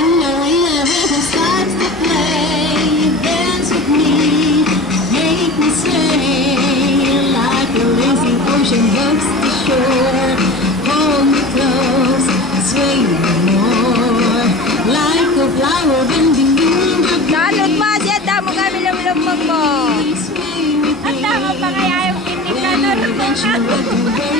the rhythm starts to play, dance with me, make me sway like a lazy ocean hugs the shore. Hold me close, sway me more, like a flower bending in the breeze. Dalot mo, siya damo kami lumulumog mo. Sway with Ang me. tama pa kaya yung hindi ka narunong.